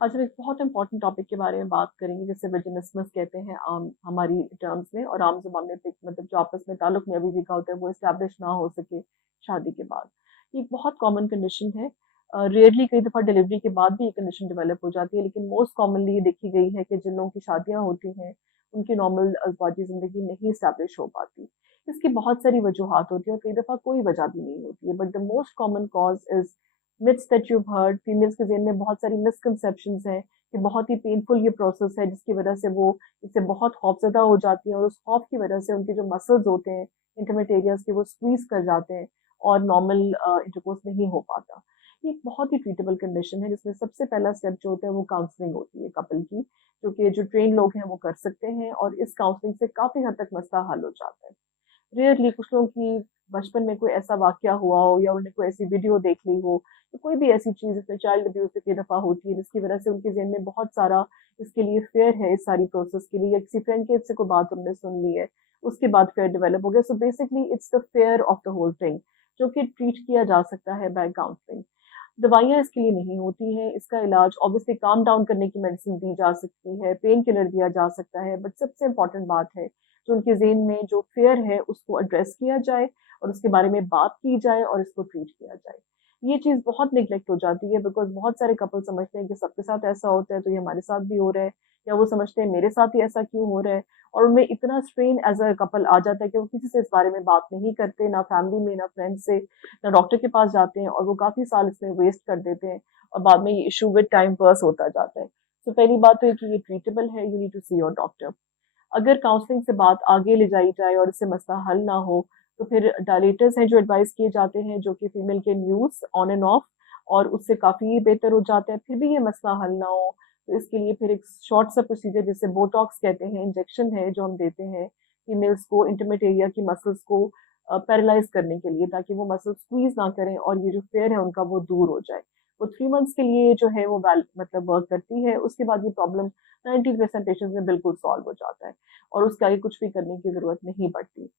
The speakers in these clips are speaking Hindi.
आज हम एक बहुत इम्पोर्टेंट टॉपिक के बारे में बात करेंगे जिसे वेजिनिस्मस कहते हैं आम हमारी टर्म्स में और आम ज़ुबान में मतलब जो आपस में ताल्लुक में अभी भी का होता है वो एस्टैब्लिश ना हो सके शादी के बाद। ये एक बहुत कॉमन कंडीशन है। रेयरली कई दफ़ा डिलीवरी के बाद भी ये कंडीशन डेवलप हो जाती है, लेकिन मोस्ट कॉमनली ये देखी गई है कि जिन लोगों की शादियाँ होती हैं, उनकी नॉर्मल अज़वाजी ज़िंदगी नहीं एस्टैब्लिश हो पाती। इसकी बहुत सारी वजूहात होती हैं और कई दफ़ा कोई वजह भी नहीं होती है, but the most common cause is myths that you've heard। Females के ज़हन में बहुत सारी मिसकंसेप्शंस हैं कि बहुत ही पेनफुल ये प्रोसेस है, जिसकी वजह से वो इससे बहुत खौफज़दा हो जाती हैं और उस खौफ की वजह से उनके जो मसल्स होते हैं इंटीमेट एरियाज़ के, वो स्क्वीज़ कर जाते हैं और नॉर्मल इंटरकोर्स नहीं हो पाता। ये एक बहुत ही ट्रीटेबल कंडीशन है जिसमें सबसे पहला स्टेप जो होता है वो काउंसलिंग होती है कपल की, जो ट्रेन्ड लोग हैं वो कर सकते हैं और इस काउंसलिंग से काफ़ी हद तक मसला हल हो जाता है। रेयरली कुछ लोगों की बचपन में कोई ऐसा वाक़या हुआ हो या उन्होंने कोई ऐसी वीडियो देख ली हो, तो कोई भी ऐसी चीज़ जिसमें चाइल्ड अब्यूज़ कई दफ़ा होती है, जिसकी वज़ह से उनके ज़हन में बहुत सारा इसके लिए फ़ियर है इस सारी प्रोसेस के लिए, या किसी फ्रेंड के से कोई बात उन्होंने सुन ली है, उसके बाद फ़ियर डेवलप हो गया। So basically it's the fear of the whole thing, जो कि ट्रीट किया जा सकता है बाय काउंसलिंग। दवाइयाँ इसके लिए नहीं होती हैं, इसका इलाज ऑब्वियसली काम डाउन करने की मेडिसिन दी जा सकती है, पेन किलर दिया जा सकता है, बट सबसे इम्पोर्टेंट बात है, जो उनके ज़हन में जो फ़ियर है उसको एड्रेस किया जाए और उसके बारे में बात की जाए और इसको ट्रीट किया जाए। ये चीज़ बहुत नेग्लेक्ट हो जाती है बिकॉज़ बहुत सारे कपल समझते हैं कि सबके साथ ऐसा होता है तो ये हमारे साथ भी हो रहा है, या वो समझते हैं मेरे साथ ही ऐसा क्यों हो रहा है, और उनमें इतना स्ट्रेन एज़ अ कपल आ जाता है कि वो किसी से इस बारे में बात नहीं करते, ना फैमिली में, ना फ्रेंड्स से, ना डॉक्टर के पास जाते हैं, और वो काफ़ी साल इसमें वेस्ट कर देते हैं और बाद में ये इश्यू विद टाइम वर्स होता जाता है। तो पहली बात तो ये कि ये ट्रीटेबल है, you need to see your doctor. अगर काउंसलिंग से बात आगे ले जाई जाए और इससे मसला हल ना हो, तो फिर डायलेटर्स हैं जो एडवाइस किए जाते हैं, जो कि female can use on end of, और उससे काफ़ी बेहतर हो जाता है। फिर भी ये मसला हल ना हो, तो इसके लिए फिर एक शॉर्ट सा प्रोसीजर जिसे बोटॉक्स कहते हैं, इंजेक्शन है जो हम देते हैं फीमेल्स को इंटीमेट एरिया की मसल्स को पैरालाइज़ करने के लिए, ताकि वो मसल स्क्वीज़ ना करें और ये जो फेयर है उनका वो दूर हो जाए। वो 3 मंथ्स के लिए जो है वो मतलब वर्क करती है, उसके बाद ये प्रॉब्लम 90% पेशेंट्स में बिल्कुल सॉल्व हो जाता है और उसके आगे कुछ भी करने की ज़रूरत नहीं पड़ती।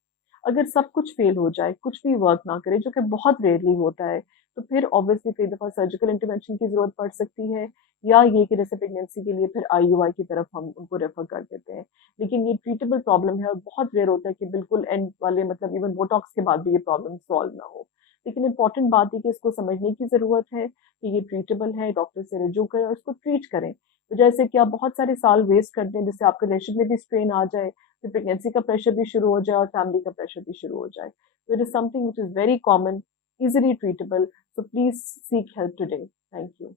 अगर सब कुछ फ़ेल हो जाए, कुछ भी वर्क ना करे, जो कि बहुत रेयरली होता है, तो फिर ऑब्वियसली कई दफ़ा सर्जिकल इंटरवेंशन की ज़रूरत पड़ सकती है, या ये कि जैसे प्रेगनेंसी के लिए फिर आईयूआई की तरफ हम उनको रेफ़र कर देते हैं। लेकिन ये ट्रीटेबल प्रॉब्लम है और बहुत रेयर होता है कि बिल्कुल एंड वाले मतलब इवन बोटॉक्स के बाद भी ये प्रॉब्लम सॉल्व ना हो। लेकिन इम्पोर्टेंट बात है कि इसको समझने की ज़रूरत है कि ये ट्रीटेबल है, डॉक्टर से रुजू करें और इसको ट्रीट करें। तो जैसे कि आप बहुत सारे साल वेस्ट कर दें, जिससे आपके रिलेशन में भी स्ट्रेन आ जाए, फिर प्रेगनेंसी का प्रेशर भी शुरू हो जाए और फैमिली का प्रेशर भी शुरू हो जाए। तो it is something which is very common, easily treatable, so please seek help today. Thank you.